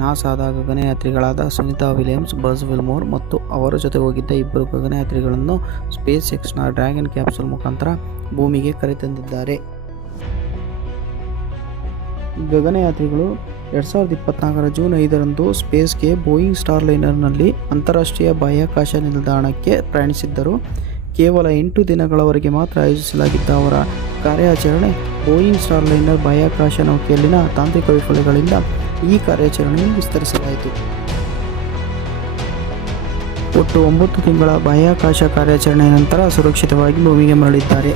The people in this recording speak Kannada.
ನಾಸಾದ ಗಗನಯಾತ್ರಿಗಳಾದ ಸುನಿತಾ ವಿಲಿಯಮ್ಸ್, ಬಜ್ ವಿಲ್ಮೋರ್ ಮತ್ತು ಅವರ ಜೊತೆ ಹೋಗಿದ್ದ ಇಬ್ಬರು ಗಗನಯಾತ್ರಿಗಳನ್ನು ಸ್ಪೇಸ್ ಎಕ್ಸ್ನ ಡ್ರ್ಯಾಗನ್ ಕ್ಯಾಪ್ಸೂಲ್ ಮುಖಾಂತರ ಭೂಮಿಗೆ ಕರೆತಂದಿದ್ದಾರೆ. ಗಗನಯಾತ್ರಿಗಳು 2024ರ ಜೂನ್ 5ರಂದು ಸ್ಪೇಸ್ಗೆ ಬೋಯಿಂಗ್ ಸ್ಟಾರ್ಲೈನರ್ನಲ್ಲಿ ಅಂತಾರಾಷ್ಟ್ರೀಯ ಬಾಹ್ಯಾಕಾಶ ನಿಲ್ದಾಣಕ್ಕೆ ಪ್ರಯಾಣಿಸಿದ್ದರು. ಕೇವಲ 8 ದಿನಗಳವರೆಗೆ ಮಾತ್ರ ಆಯೋಜಿಸಲಾಗಿದ್ದ ಅವರ ಕಾರ್ಯಾಚರಣೆ ಬೋಯಿಂಗ್ ಸ್ಟಾರ್ಲೈನರ್ ಬಾಹ್ಯಾಕಾಶ ನೌಕೆಯಲ್ಲಿನ ತಾಂತ್ರಿಕ ವೈಫಲ್ಯಗಳಿಂದ ಈ ಕಾರ್ಯಾಚರಣೆಯನ್ನು ವಿಸ್ತರಿಸಲಾಯಿತು. ಒಟ್ಟು 9 ತಿಂಗಳ ಬಾಹ್ಯಾಕಾಶ ಕಾರ್ಯಾಚರಣೆಯ ನಂತರ ಸುರಕ್ಷಿತವಾಗಿ ಭೂಮಿಗೆ ಮರಳಿದ್ದಾರೆ.